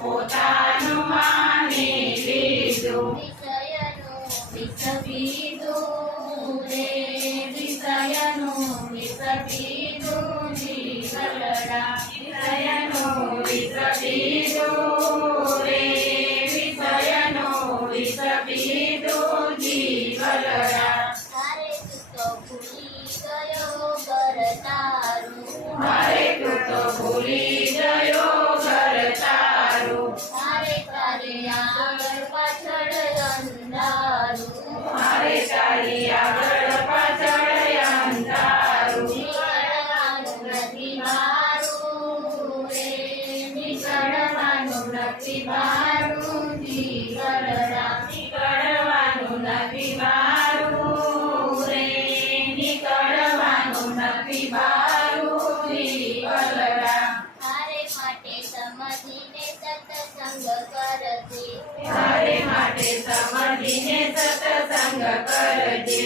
પોતાનું માની લીધું ભૂલી ગયો ઘર તારું મારે તારી આગળ પાછળ અંધારું નીકળવાનું નથી મારું જીવલડા નીકળવાનું નથી મારું રે નીકળવાનું નથી મારું જીવલડા તારે માટે સમજીને સત્સંગ કરજે તારે માટે સમજીને સત્સંગ કરજે